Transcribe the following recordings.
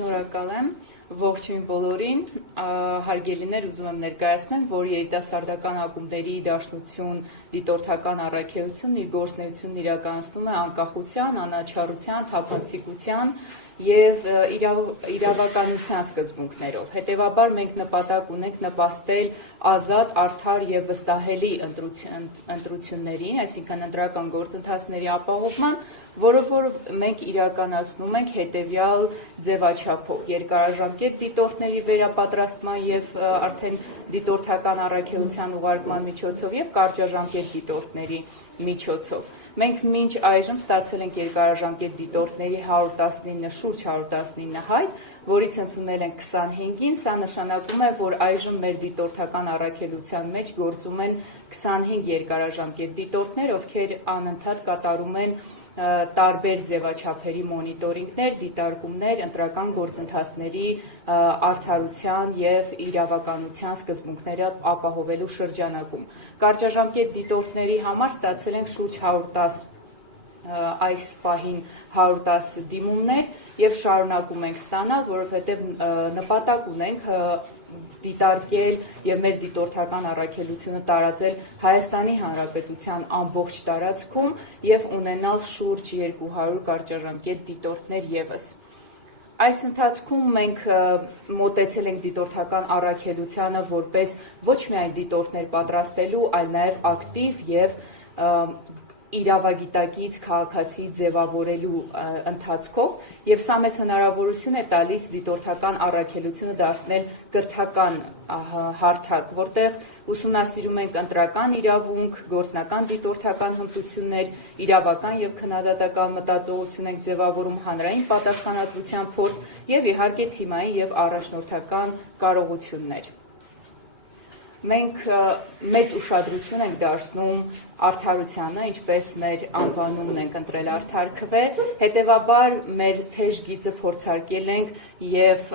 Շնորհակալ եմ, ողջույն բոլորին, հարգելիներ, ուզում եմ ներկայացնել, որ երիտասարդական ակումբների դաշնություն, դիտորդական առաքելությունն իր գործունեությունն իրականացնում է անկախության, անաչառության, թափանցիկության և իրավականության սկզբունքներով։ Հետևաբար մենք նպատակ ունենք նպաստել ազատ, արդար և վստահելի ընտրություններին, այսինքն ընտրական գործընթացների ապահովման, որը որ մենք իրականացնում ենք հետևյալ ձևաչափով՝ երկարաժամկետ դիտորդների վերապատրաստման և արդեն դիտորդական առաքելության ուղարկման միջոցով և կարճաժամկետ դիտորդների միջոցով։ Մենք մինչ այժմ ստացել ենք երկարաժամկետ դիտորդների 119, շուրջ 119 հայտ, որից ընդունել ենք 25-ին, սա նշանակում է, որ այժմ մեր դիտորդական առաքելության մեջ գործում են 25 երկարաժամկետ դիտորդներ, ովքեր անընդհատ կատարում են տարբեր ձևաչափերի մոնիտորինգներ, դիտարկումներ, ընտրական գործընթացների արդարության և իրավականության սկզբունքները ապահովելու շրջանակում։ Կարճաժամկետ դիտորդների համար ստացել ենք շուրջ 110 այս պահին 110 դիմումներ և շարունակում ենք ստանալ, որովհետև նպատակ ունենք դիտարկել և մեր դիտորդական առաքելությունը տարածել Հայաստանի Հանրապետության ամբողջ տարածքում և ունենալ շուրջ 200 կարճաժամկետ դիտորդներ ևս։ Այս ընթացքում մենք մոտեցել ենք դիտորդական առաքելությանը որպես ոչ միայն դիտորդներ պատրաստելու, այլ նաև ակտիվ և իրավագիտակից քաղաքացի ձևավորելու ընթացքով, և սա մեզ հնարավորություն է տալիս դիտորդական առաքելությունը դարձնել կրթական հարթակ, որտեղ ուսումնասիրում ենք ընտրական իրավունք, գործնական դիտորդական հմտություններ, իրավական և քննադատական մտածողություն ենք ձևավորում, հանրային պատասխանատվության փորձ և իհարկե թիմային և առաջնորդական կարողություններ։ Մենք մեծ ուշադրություն ենք դարձնում արդարությանը, ինչպես մեր անվանումն ենք ընտրել արդար քվե, հետևաբար մեր թեժ գիծը փորձարկել ենք և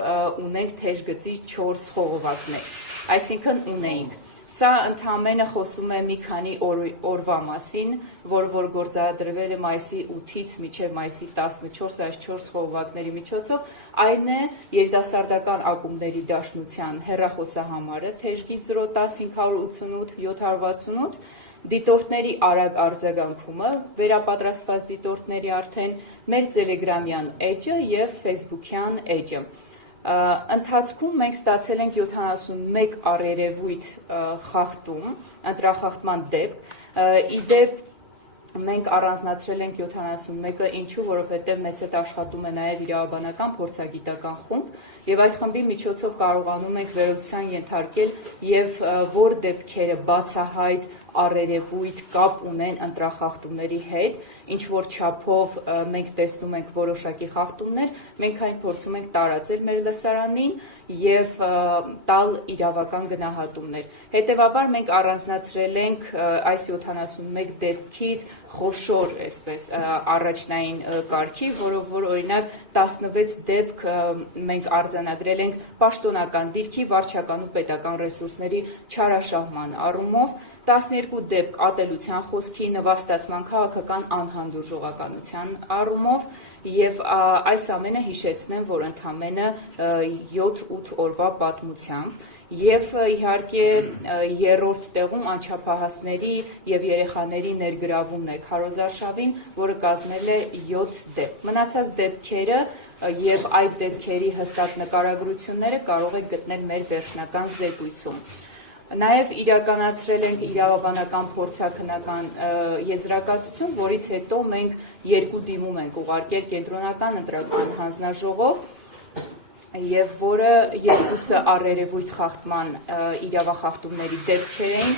ունենք թեժ գծի 4 խողովակներ, այսինքն ունեինք։ Սա ընդամենը խոսում է մի քանի օրվա մասին, որ գործադրվել է մայիսի 8-ից մինչև մայիսի 14 այս 4 խողովակների միջոցով, այն է երիտասարդական ակումբների դաշնության հեռախոսահամարը, թեժգիծ 010 588 768, դիտորդների արագ արձագանքումը, վերապատրաստված դիտորդների արդեն, մեր տելեգրամյան էջը և ֆեյսբուքյան էջը։ Ընթացքում մենք ստացել ենք 71 առերևույթ խախտում, ընտրախախտման դեպք, իդեպ մենք առանձնացրել ենք 71-ը, ինչու, որովհետև մեզ հետ աշխատում է նաև իրավաբանական փորձագիտական խումբ, և այդ խմբի միջոցով կարողանում ենք վերլուծության ենթարկել և որ դեպքերը բացահայտ առերևույթ կապ ունեն ընտրախախտումների հետ, ինչ որ չափով մենք տեսնում ենք որոշակի խախտումներ, մենք այն փորձում ենք տարածել մեր լսարանին և տալ իրավական գնահատումներ։ Հետևաբար մենք առանձնացրել ենք այս 71 դեպքից խոշոր առաջնային կարգի, որով որ օրինակ 16 դեպք մենք արձանագրել ենք պաշտոնական դիրքի, վարչական ու պետական ռեսուրսների չարաշահման առումով, 12 դեպք ատելության խոսքի, նվաստացման, քաղաքական անհանդուրժողականության առումով և այս ամենը հիշեցնեմ, որ ընդամենը 7-8 օրվա պատմությամբ և իհարկե երրորդ տեղում անչափահասների և երեխաների ներգրավումն է քարոզարշավին, որը կազմել է 7 դեպք։ Մնացած դեպքերը և այդ դեպքերի հստակ նկարագրությունները կարող եք գտնել մեր վերջնական զեկույցում։ Նաև իրականացրել ենք իրավաբանական փորձաքննական եզրակացություն, որից հետո մենք 2 դիմում ենք ուղարկել կենտրոնական ընտրական հանձնաժողով, և որը երկուսը առերևույթ խախտման իրավախախտումների դեպքեր էին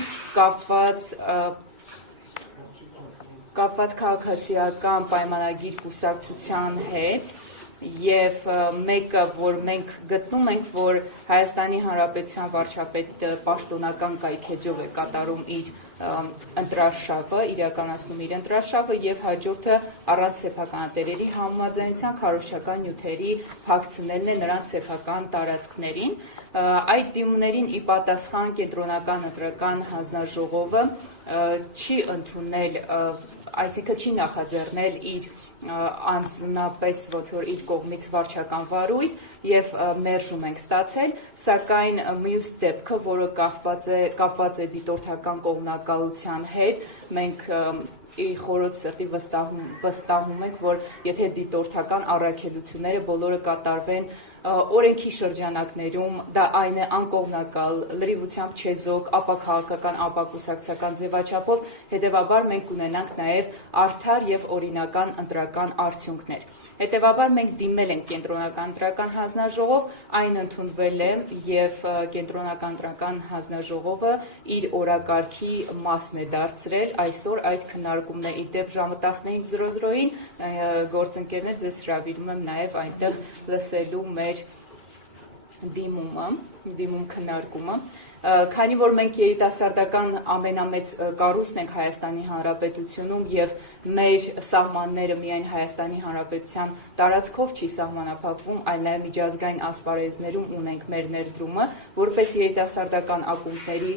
կապված քաղաքացիական պայմանագիր կուսակցության հետ, և մեկը, որ մենք գտնում ենք, որ Հայաստանի Հանրապետության վարչապետը պաշտոնական կայքէջով է կատարում իր ընտրարշավը, իրականացնում իր ընտրարշավը, և հաջորդը առանց սեփականատերերի համաձայնության քարոզչական նյութերի փակցնելն է նրանց սեփական տարածքներին։ Այդ դիմումներին ի պատասխան կենտրոնական ընտրական հանձնաժողովը չի ընդունել, այսինքն չի նախաձեռնել իր անձնապես ոնց որ իր կողմից վարչական վարույթ եւ մերժում ենք ստացել, սակայն մյուս դեպքը, որը կապված է դիտորդական կողմնակալության հետ, մենք խորոց սրտի վստահում ենք, որ եթե դիտորդական առաքելությունները բոլորը կատարվեն օրենքի շրջանակներում, դա այն է անկողմնակալ, լրիվությամբ չեզոք, ապաքաղաքական, ապակուսակցական ձևաչափով, հետևաբար մենք կունենանք նաև արդար եւ օրինական ընտրական արդյունքներ։ Հետևաբար մենք դիմել ենք Կենտրոնական ընտրական հանձնաժողով, այն ընդունվել է եւ Կենտրոնական ընտրական հանձնաժողովը իր օրակարգի մասն է դարձրել այսօր այդ քննարկումն է իդեպ ժամը 15:00-ին գործընկերներ ձեզ հրավիրում եմ նաեւ այնտեղ լսելու մեր դիմում քննարկումը, քանի որ մենք երիտասարդական ամենամեծ կառույցն ենք Հայաստանի Հանրապետությունում եւ մեր սահմանները միայն Հայաստանի Հանրապետության տարածքով չի սահմանափակվում, այլ նաեւ միջազգային ասպարեզներում ունենք մեր ներդրումը, որպես երիտասարդական ակումբների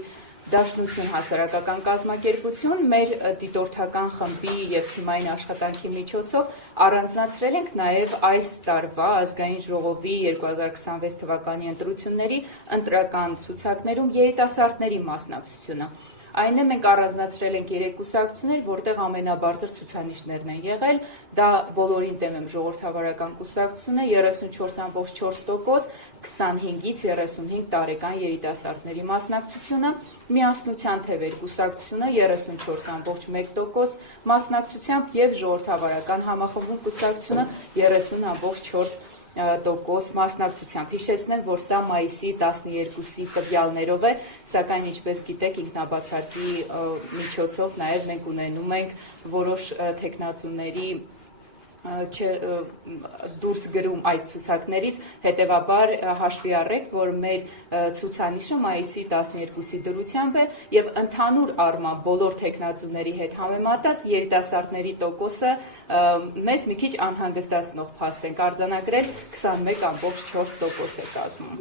Դաշնություն հասարակական կազմակերպություն մեր դիտորդական խմբի եւ թիմային աշխատանքի միջոցով առանձնացրել ենք նաեւ այս տարվա ազգային ժողովի 2026 թվականի ընտրությունների ընտրական ցուցակներում երիտասարդների մասնակցությունը։ Այն է մենք առանձնացրել ենք 3 կուսակցություններ, որտեղ ամենաբարձր ցուցանիշներն են եղել, դա բոլորին դեմ եմ ժողովրդավարական կուսակցությունը 34.4%, 25-ից 35 տարեկան երիտասարդների մասնակցությունը, Միասնության թևեր կուսակցությունը 34.1% մասնակցությամբ եւ ժողովրդավարական համախմբում կուսակցությունը 30.4% մասնակցությամբ։ Հիշեցնեմ, որ սա մայիսի 12-ի տվյալներով է, սակայն ինչպես գիտեք, ինքնաբացարկի միջոցով նաև մենք ունենում ենք որոշ թեկնածուների դուրս գրում այդ ցուցակներից, հետևաբար հաշվի առեք, որ մեր ցուցանիշը մայիսի 12-ի դրությամբ է եւ ընդհանուր առմամբ բոլոր թեկնածուների հետ համեմատած երիտասարդների տոկոսը մեզ մի քիչ անհանգստացնող փաստ ենք արձանագրել 21.4% է կազմում։